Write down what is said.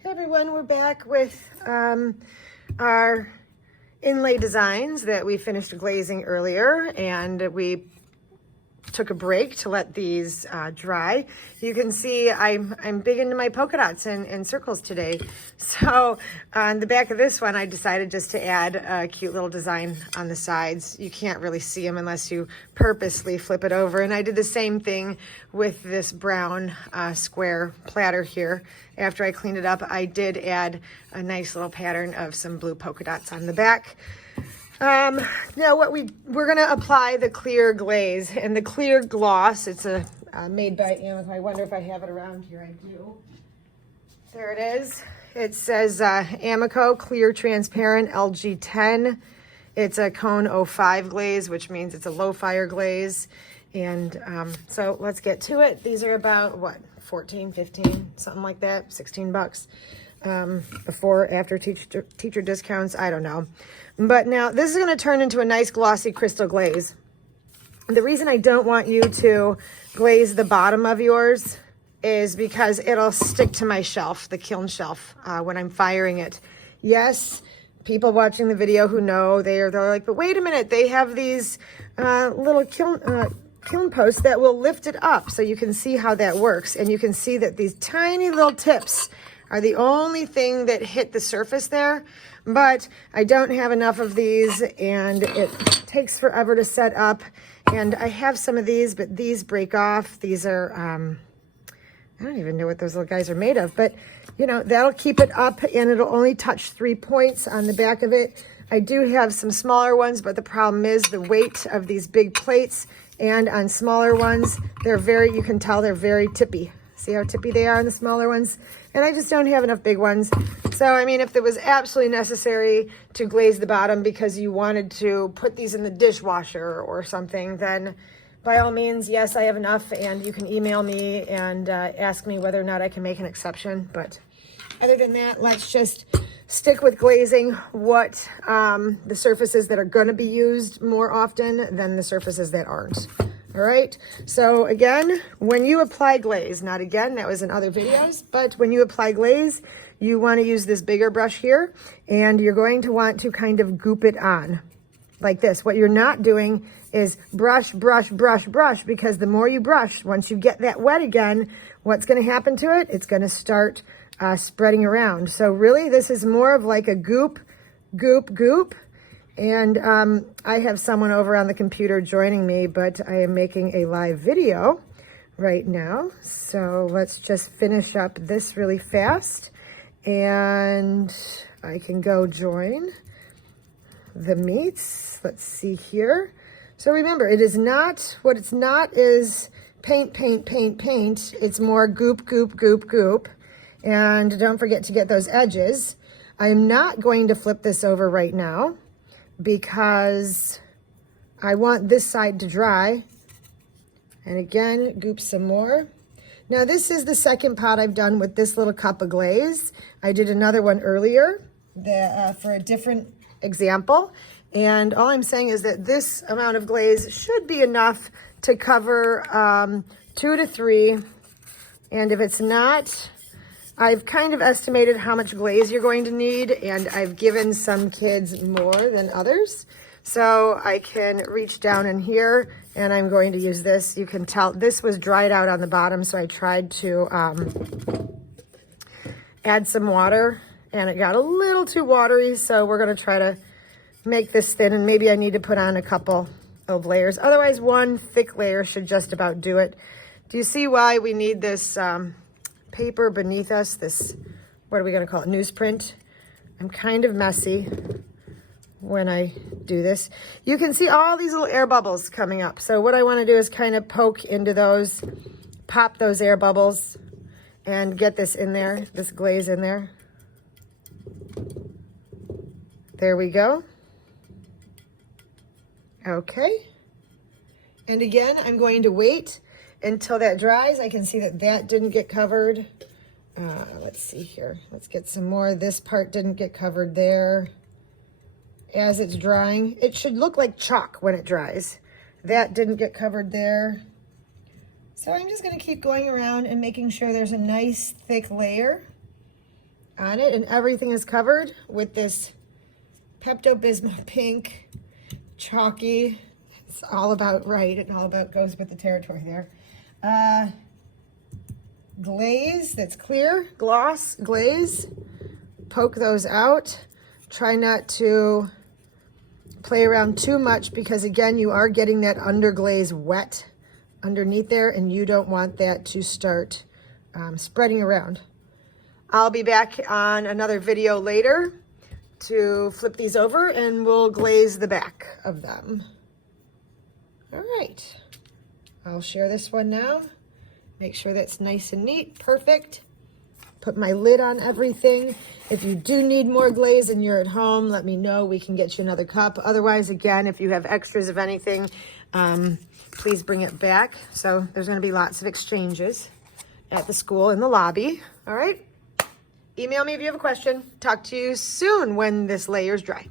Hey everyone, we're back with our inlay designs that we finished glazing earlier, and we took a break to let these dry. You can see I'm big into my polka dots and circles today. So on the back of this one, I decided just to add a cute little design on the sides. You can't really see them unless you purposely flip it over. And I did the same thing with this brown square platter here. After I cleaned it up, I did add a nice little pattern of some blue polka dots on the back. Now we're gonna apply the clear glaze and the clear gloss. It's made by Amico. I wonder if I have it around here. I do. There it is. It says Amico Clear Transparent LG10. It's a cone 05 glaze, which means it's a low fire glaze. And so let's get to it. These are about what, 14, 15, something like that, 16 bucks. Before, after teacher discounts, I don't know. But now this is going to turn into a nice glossy crystal glaze. The reason I don't want you to glaze the bottom of yours is because it'll stick to my shelf, the kiln shelf, when I'm firing it. Yes, people watching the video who know, they're like, but wait a minute, they have these little kiln posts that will lift it up, so you can see how that works. And you can see that these tiny little tips are the only thing that hit the surface there, but I don't have enough of these and it takes forever to set up. And I have some of these, but these break off. These are, I don't even know what those little guys are made of, but you know, that'll keep it up and it'll only touch 3 points on the back of it. I do have some smaller ones, but the problem is the weight of these big plates, and on smaller ones, you can tell they're very tippy. See how tippy they are on the smaller ones? And I just don't have enough big ones. So, I mean, if it was absolutely necessary to glaze the bottom because you wanted to put these in the dishwasher or something, then by all means, yes, I have enough, and you can email me and ask me whether or not I can make an exception. But other than that, let's just stick with glazing what the surfaces that are going to be used more often than the surfaces that aren't. All right, so again, when you apply glaze, not again, that was in other videos, but when you apply glaze, you want to use this bigger brush here, and you're going to want to kind of goop it on like this. What you're not doing is brush, brush, brush, brush, because the more you brush, once you get that wet again, what's going to happen to it? It's going to start spreading around. So really, this is more of like a goop, goop, goop. And I have someone over on the computer joining me, but I am making a live video right now. So let's just finish up this really fast and I can go join the meets. Let's see here. So remember, it is not, what it's not is paint, paint, paint, paint. It's more goop, goop, goop, goop. And don't forget to get those edges. I am not going to flip this over right now, because I want this side to dry. And again, goop some more. Now this is the second pot I've done with this little cup of glaze. I did another one earlier for a different example. And all I'm saying is that this amount of glaze should be enough to cover 2 to 3. And if it's not, I've kind of estimated how much glaze you're going to need, and I've given some kids more than others. So I can reach down in here, and I'm going to use this. You can tell this was dried out on the bottom, so I tried to add some water, and it got a little too watery, so we're going to try to make this thin, and maybe I need to put on a couple of layers. Otherwise, one thick layer should just about do it. Do you see why we need this paper beneath us, this, what are we going to call it, newsprint? I'm kind of messy when I do this. You can see all these little air bubbles coming up. So what I want to do is kind of poke into those, pop those air bubbles, and get this in there, this glaze in there. There we go. Okay. And again, I'm going to wait until that dries. I can see that that didn't get covered. Let's see here. Let's get some more. This part didn't get covered there. As it's drying, it should look like chalk when it dries. That didn't get covered there. So I'm just going to keep going around and making sure there's a nice thick layer on it, and everything is covered with this Pepto-Bismol pink, chalky. It's all about right and all about goes with the territory there. Glaze that's clear, gloss, glaze. Poke those out. Try not to play around too much because again, you are getting that underglaze wet underneath there and you don't want that to start spreading around. I'll be back on another video later to flip these over and we'll glaze the back of them. All right, I'll share this one now. Make sure that's nice and neat, perfect. Put my lid on everything. If you do need more glaze and you're at home, let me know. We can get you another cup. Otherwise, again, if you have extras of anything, please bring it back. So there's going to be lots of exchanges at the school in the lobby. All right. Email me if you have a question. Talk to you soon when this layer is dry.